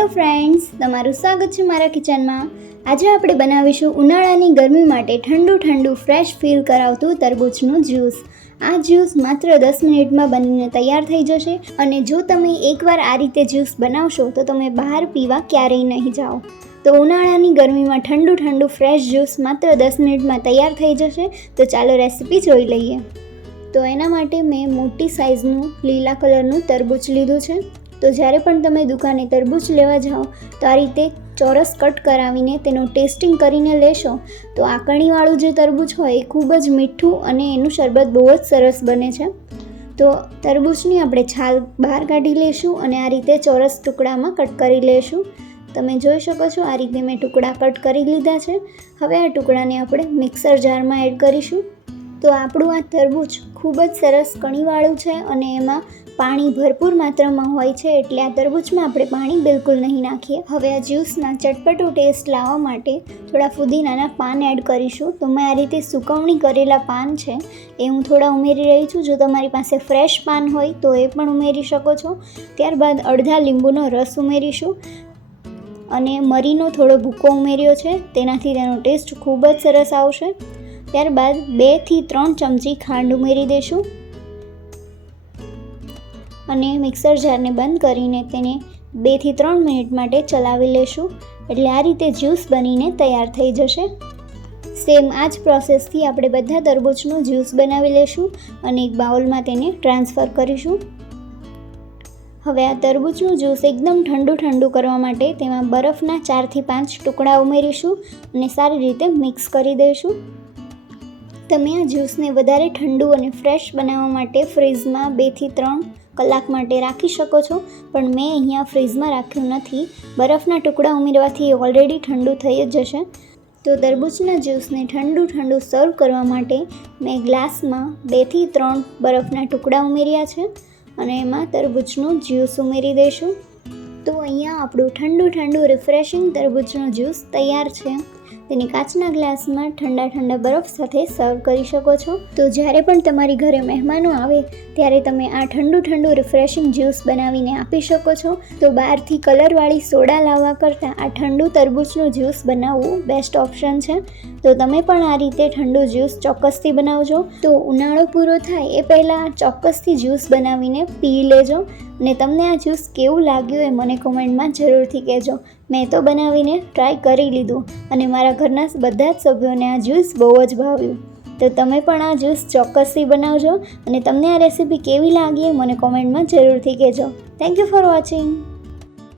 Hello friends, તમારું સ્વાગત છે મારા કિચનમાં। આજે આપણે બનાવીશું ઉનાળાની ગરમી માટે ઠંડુ ફ્રેશ ફીલ કરાવતું તરબૂચનું જ્યુસ। આ જ્યુસ માત્ર 10 મિનિટમાં બનીને તૈયાર થઈ જશે અને જો તમે એકવાર આ રીતે જ્યુસ બનાવશો તો તમે બહાર પીવા ક્યારેય નહીં જાઓ। તો ઉનાળાની ગરમીમાં ઠંડુ ફ્રેશ જ્યુસ માત્ર 10 મિનિટમાં તૈયાર થઈ જશે। તો ચાલો રેસીપી જોઈ લઈએ। તો એના માટે મેં મોટી સાઇઝનું લીલા કલરનું તરબૂચ લીધું છે। તો જ્યારે પણ તમે દુકાને તરબૂચ લેવા જાઓ તો આ રીતે ચોરસ કટ કરાવીને તેનું ટેસ્ટિંગ કરીને લેશો તો આકણીવાળું જે તરબૂચ હોય એ ખૂબ જ મીઠું અને એનું શરબત બહુ જ સરસ બને છે। તો તરબૂચની આપણે છાલ બહાર કાઢી લઈશું અને આ રીતે ચોરસ ટુકડામાં કટ કરી લઈશું। તમે જોઈ શકો છો આ રીતે મેં ટુકડા કટ કરી લીધા છે। હવે આ ટુકડાને આપણે મિક્સર જારમાં એડ કરીશું। તો આપણું આ તરબૂચ ખૂબ જ સરસ કણીવાળું છે અને એમાં પાણી ભરપૂર માત્રામાં હોય છે, એટલે આ તરબૂચમાં આપણે પાણી બિલકુલ નહીં નાખીએ। હવે આ જ્યુસના ચટપટો ટેસ્ટ લાવવા માટે થોડા ફુદીનાના પાન એડ કરીશું। તો મેં આ રીતે સુકવણી કરેલા પાન છે એ હું થોડા ઉમેરી રહી છું। જો તમારી પાસે ફ્રેશ પાન હોય તો એ પણ ઉમેરી શકો છો। ત્યારબાદ અડધા લીંબુનો રસ ઉમેરીશું અને મરીનો થોડો ભૂકો ઉમેર્યો છે, તેનાથી તેનો ટેસ્ટ ખૂબ જ સરસ આવશે। ત્યારબાદ 2 થી 3 ચમચી ખાંડ ઉમેરી દઈશું અને મિક્સર જારને બંધ કરીને તેને 2 થી 3 મિનિટ માટે ચલાવી લેશું, એટલે આ રીતે જ્યુસ બનીને તૈયાર થઈ જશે। સેમ આ જ પ્રોસેસથી આપણે બધા તરબૂચનું જ્યુસ બનાવી લેશું અને એક બાઉલમાં તેને ટ્રાન્સફર કરીશું। હવે આ તરબૂચનું જ્યુસ એકદમ ઠંડુ કરવા માટે તેમાં બરફના 4 થી 5 ટુકડા ઉમેરીશું અને સારી રીતે મિક્સ કરી દઈશું। તમે આ જ્યુસને વધારે ઠંડુ અને ફ્રેશ બનાવવા માટે ફ્રીઝમાં 2 થી 3 કલાક માટે રાખી શકો છો, પણ મેં અહીંયા ફ્રીઝમાં રાખ્યું નથી। બરફના ટુકડા ઉમેરવાથી ઓલરેડી ઠંડુ થઈ જ જશે। તો તરબૂચના જ્યુસને ઠંડુ સર્વ કરવા માટે મેં ગ્લાસમાં 2 થી 3 બરફના ટુકડા ઉમેર્યા છે અને એમાં તરબૂચનું જ્યુસ ઉમેરી દઈશું। તો અહીંયા આપણું ઠંડુ રિફ્રેશિંગ તરબૂચનું જ્યુસ તૈયાર છે। તેને કાચના ગ્લાસમાં ઠંડા બરફ સાથે સર્વ કરી શકો છો। તો જ્યારે પણ તમારી ઘરે મહેમાનો આવે ત્યારે તમે આ ઠંડુ રિફ્રેશિંગ જ્યુસ બનાવીને આપી શકો છો। તો બહારથી કલરવાળી સોડા લાવવા કરતાં આ ઠંડુ તરબૂચનું જ્યુસ બનાવવું બેસ્ટ ઓપ્શન છે। તો તમે પણ આ રીતે ઠંડુ જ્યુસ ચોક્કસથી બનાવજો। તો ઉનાળો પૂરો થાય એ પહેલાં ચોક્કસથી જ્યુસ બનાવીને પી લેજો અને તમને આ જ્યુસ કેવું લાગ્યું એ મને કોમેન્ટમાં જરૂરથી કહેજો। મેં તો બનાવીને ટ્રાય કરી લીધું અને મારા ઘરના બધા જ સભ્યોને આ જ્યુસ બહુ જ ભાવ્યું। તો તમે પણ આ જ્યુસ ચોક્કસથી બનાવજો અને તમને આ રેસીપી કેવી લાગી એ મને કોમેન્ટમાં જરૂરથી કહેજો। Thank you for watching.